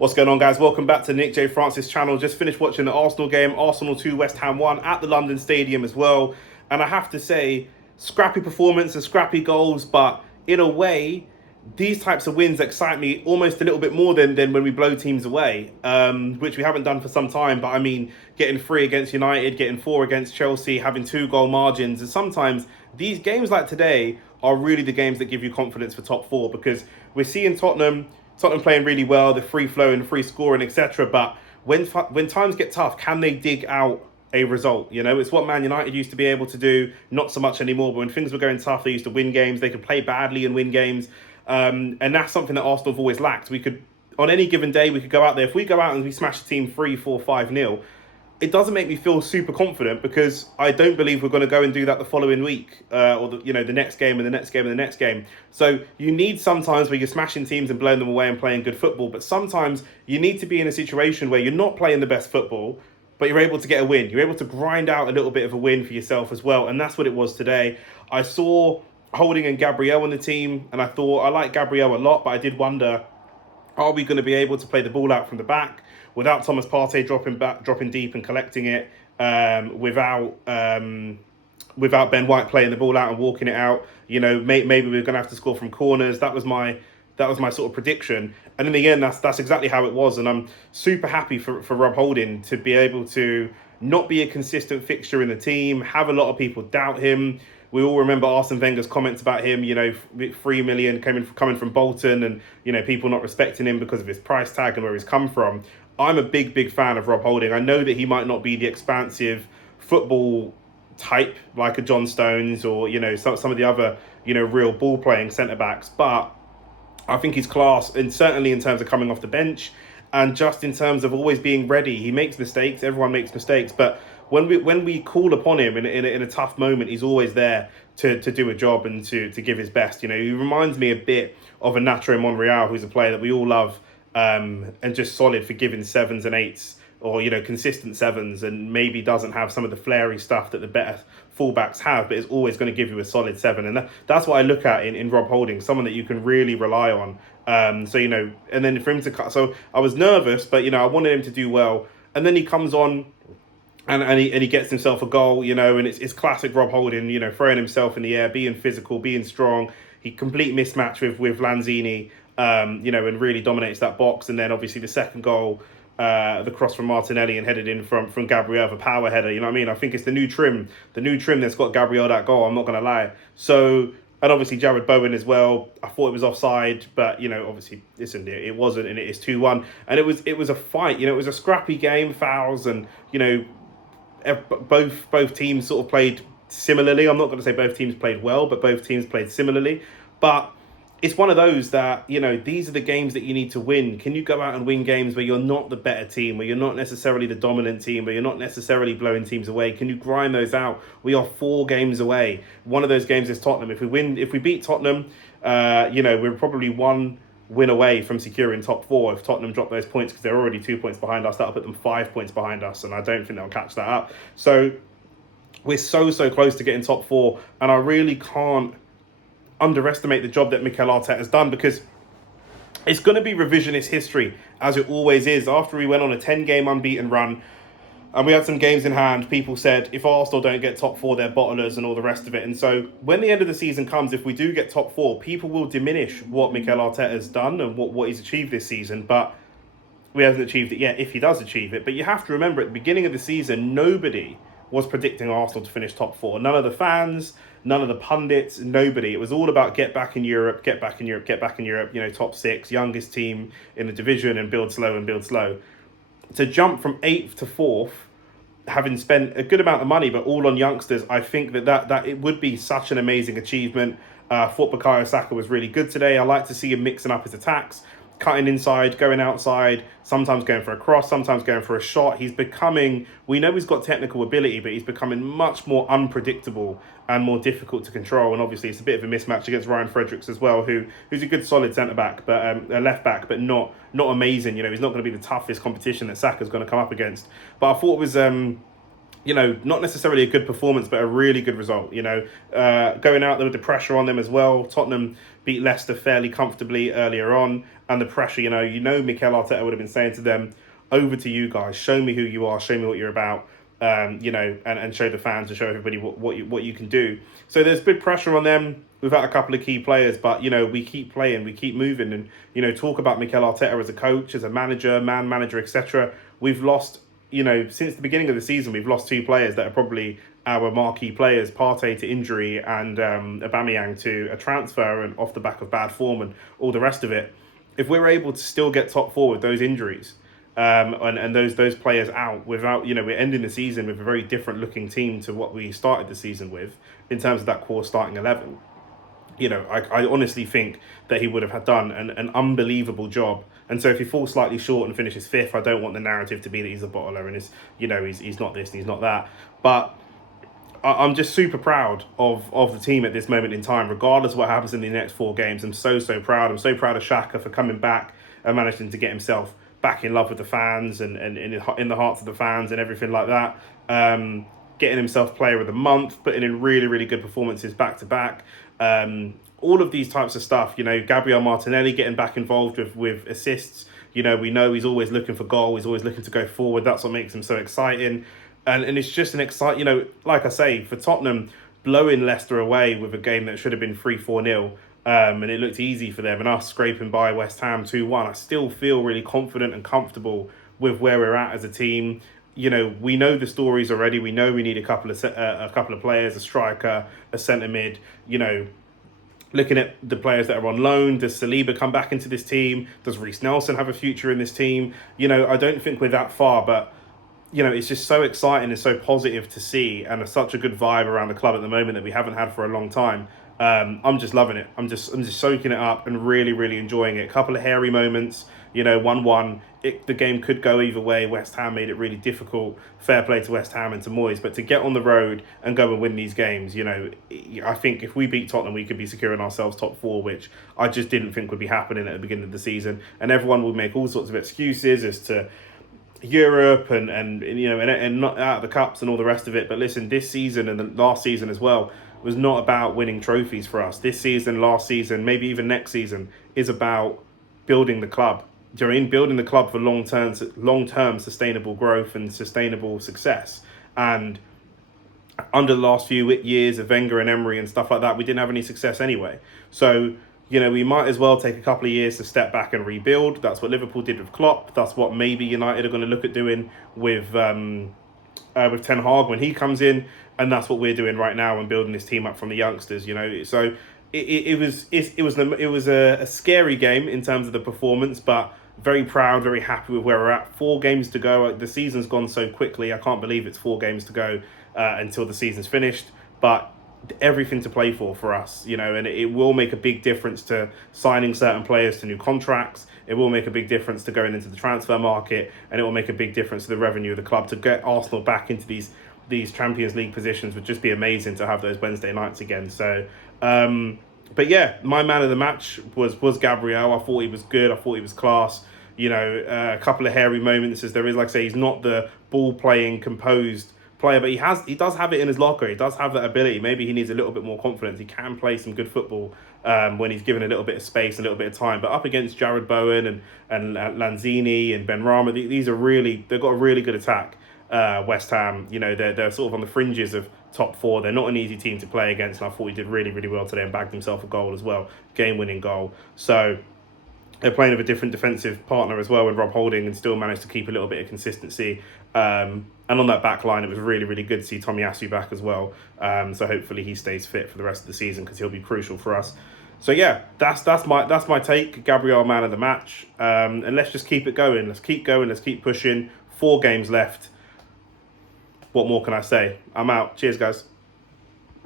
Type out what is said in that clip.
What's going on, guys? Welcome back to Nick J. Francis channel. Just finished watching the Arsenal game, Arsenal 2, West Ham 1 at the London Stadium as well. And I have to say, scrappy performance and scrappy goals, but in a way, these types of wins excite me almost a little bit more than when we blow teams away, which we haven't done for some time. But I mean, getting 3 against United, getting 4 against Chelsea, having 2-goal margins. And sometimes these games like today are really the games that give you confidence for top 4, because we're seeing Tottenham playing really well, the free flowing, free scoring, etc. But when times get tough, can they dig out a result? You know, it's what Man United used to be able to do, not so much anymore. But when things were going tough, they used to win games. They could play badly and win games. And that's something that Arsenal have always lacked. We could, on any given day, we could go out there. If we go out and we smash a team 3-4, 5-0, it doesn't make me feel super confident, because I don't believe we're going to go and do that the following week, or the next game and the next game and the next game. So you need sometimes where you're smashing teams and blowing them away and playing good football, but sometimes you need to be in a situation where you're not playing the best football, but you're able to get a win. You're able to grind out a little bit of a win for yourself as well, and that's what it was today. I saw Holding and Gabriel on the team, and I thought I like Gabriel a lot, but I did wonder, are we going to be able to play the ball out from the back without Thomas Partey dropping deep and collecting it, without Ben White playing the ball out and walking it out? You know, maybe we're going to have to score from corners. That was my sort of prediction, and in the end, that's exactly how it was. And I'm super happy for Rob Holding to be able to not be a consistent fixture in the team, have a lot of people doubt him. We all remember Arsene Wenger's comments about him, 3 million coming from Bolton, and, people not respecting him because of his price tag and where he's come from. I'm a big fan of Rob Holding. I know that he might not be the expansive football type like a John Stones or, some of the other, real ball-playing centre-backs, but I think he's class, and certainly in terms of coming off the bench and just in terms of always being ready. He makes mistakes. Everyone makes mistakes, but when we call upon him in a tough moment, he's always there to do a job and to give his best. He reminds me a bit of a Nacho Monreal, who's a player that we all love, and just solid for giving 7s and 8s, or consistent 7s, and maybe doesn't have some of the flary stuff that the better fullbacks have, but is always going to give you a solid 7. And that's what I look at in Rob Holding, someone that you can really rely on. And then for him to cut, so I was nervous, but I wanted him to do well, and then he comes on. And he gets himself a goal, and it's classic Rob Holding, throwing himself in the air, being physical, being strong. He complete mismatch with Lanzini, and really dominates that box. And then obviously the second goal, the cross from Martinelli and headed in from Gabriel, a power header. You know what I mean? I think it's the new trim that's got Gabriel that goal. I'm not going to lie. So, and obviously Jared Bowen as well. I thought it was offside, but obviously, listen, it wasn't, and it is 2-1. And it was a fight. It was a scrappy game, fouls, and both teams sort of played similarly. I'm not going to say both teams played well, but both teams played similarly. But it's one of those that, these are the games that you need to win. Can you go out and win games where you're not the better team, where you're not necessarily the dominant team, where you're not necessarily blowing teams away? Can you grind those out? We are 4 games away. One of those games is Tottenham. If we beat Tottenham, we're probably 1 win away from securing top 4. If Tottenham drop those points, because they're already 2 points behind us, that'll put them 5 points behind us, and I don't think they'll catch that up. So we're so close to getting top 4, and I really can't underestimate the job that Mikel Arteta has done, because it's going to be revisionist history, as it always is. After we went on a 10-game unbeaten run, and we had some games in hand, people said, if Arsenal don't get top 4, they're bottlers and all the rest of it. And so when the end of the season comes, if we do get top 4, people will diminish what Mikel Arteta has done and what he's achieved this season. But we haven't achieved it yet, if he does achieve it. But you have to remember, at the beginning of the season, nobody was predicting Arsenal to finish top 4. None of the fans, none of the pundits, nobody. It was all about get back in Europe, top 6, youngest team in the division, and build slow. To jump from 8th to 4th, having spent a good amount of money, but all on youngsters, I think that it would be such an amazing achievement. Thought Bukayo Saka was really good today. I like to see him mixing up his attacks, cutting inside, going outside, sometimes going for a cross, sometimes going for a shot. We know he's got technical ability, but he's becoming much more unpredictable and more difficult to control. And obviously it's a bit of a mismatch against Ryan Fredericks as well, who's a good solid centre-back, but a left-back, but not amazing. He's not going to be the toughest competition that Saka's going to come up against. But I thought it was not necessarily a good performance, but a really good result. Going out there with the pressure on them as well. Tottenham beat Leicester fairly comfortably earlier on, and the pressure, Mikel Arteta would have been saying to them, over to you guys, show me who you are, show me what you're about, and show the fans and show everybody what you can do. So there's big pressure on them without a couple of key players, but we keep playing, we keep moving, and talk about Mikel Arteta as a coach, as a manager, man manager, etc. We've lost, since the beginning of the season, we've lost two players that are probably our marquee players: Partey to injury and Aubameyang to a transfer and off the back of bad form and all the rest of it. If we're able to still get top four with those injuries, and those players out without, we're ending the season with a very different looking team to what we started the season with in terms of that core starting 11. I honestly think that he would have done an unbelievable job. And so if he falls slightly short and finishes fifth, I don't want the narrative to be that he's a bottler and he's not this and he's not that. But I'm just super proud of the team at this moment in time, regardless of what happens in the next four games. I'm so proud. I'm so proud of Xhaka for coming back and managing to get himself back in love with the fans and in the hearts of the fans and everything like that. Getting himself player of the month, putting in really, really good performances back to back. All of these types of stuff, Gabriel Martinelli getting back involved with assists. We know he's always looking for goal. He's always looking to go forward. That's what makes him so exciting. And it's just an exciting, like I say, for Tottenham, blowing Leicester away with a game that should have been 3-4-0. And it looked easy for them, and us scraping by West Ham 2-1. I still feel really confident and comfortable with where we're at as a team. We know the stories already. We know we need a couple of players, a striker, a centre mid. Looking at the players that are on loan, does Saliba come back into this team? Does Reece Nelson have a future in this team? I don't think we're that far, but it's just so exciting and so positive to see, and such a good vibe around the club at the moment that we haven't had for a long time. I'm just loving it. I'm just soaking it up and really, really enjoying it. A couple of hairy moments, 1-1. The game could go either way. West Ham made it really difficult. Fair play to West Ham and to Moyes. But to get on the road and go and win these games, I think if we beat Tottenham, we could be securing ourselves top four, which I just didn't think would be happening at the beginning of the season. And everyone would make all sorts of excuses as to Europe and not out of the cups and all the rest of it. But listen, this season and the last season as well was not about winning trophies for us. This season, last season, maybe even next season is about building the club. Building the club for long-term sustainable growth and sustainable success. And under the last few years of Wenger and Emery and stuff like that, we didn't have any success anyway. So, we might as well take a couple of years to step back and rebuild. That's what Liverpool did with Klopp. That's what maybe United are going to look at doing with Ten Hag when he comes in. And that's what we're doing right now and building this team up from the youngsters, So it was a scary game in terms of the performance, but very proud, very happy with where we're at. 4 games to go. The season's gone so quickly. I can't believe it's 4 games to go until the season's finished. But everything to play for us, and it will make a big difference to signing certain players to new contracts. It will make a big difference to going into the transfer market, and it will make a big difference to the revenue of the club. To get Arsenal back into these Champions League positions would just be amazing to have those Wednesday nights again. So, but yeah, my man of the match was Gabriel. I thought he was good. I thought he was class. A couple of hairy moments, as there is, like I say, he's not the ball playing, composed player, but he does have it in his locker. He does have that ability. Maybe he needs a little bit more confidence. He can play some good football when he's given a little bit of space, a little bit of time. But up against Jared Bowen and Lanzini and Benrahma, they've got a really good attack. West Ham, they're sort of on the fringes of top 4. They're not an easy team to play against, and I thought he did really, really well today and bagged himself a goal as well, game-winning goal. So they're playing with a different defensive partner as well with Rob Holding, and still managed to keep a little bit of consistency. And on that back line, it was really, really good to see Tomiyasu back as well. So hopefully he stays fit for the rest of the season, because he'll be crucial for us. So yeah, that's my take. Gabriel, man of the match. And let's just keep it going. Let's keep going. Let's keep pushing. 4 games left. What more can I say? I'm out. Cheers, guys.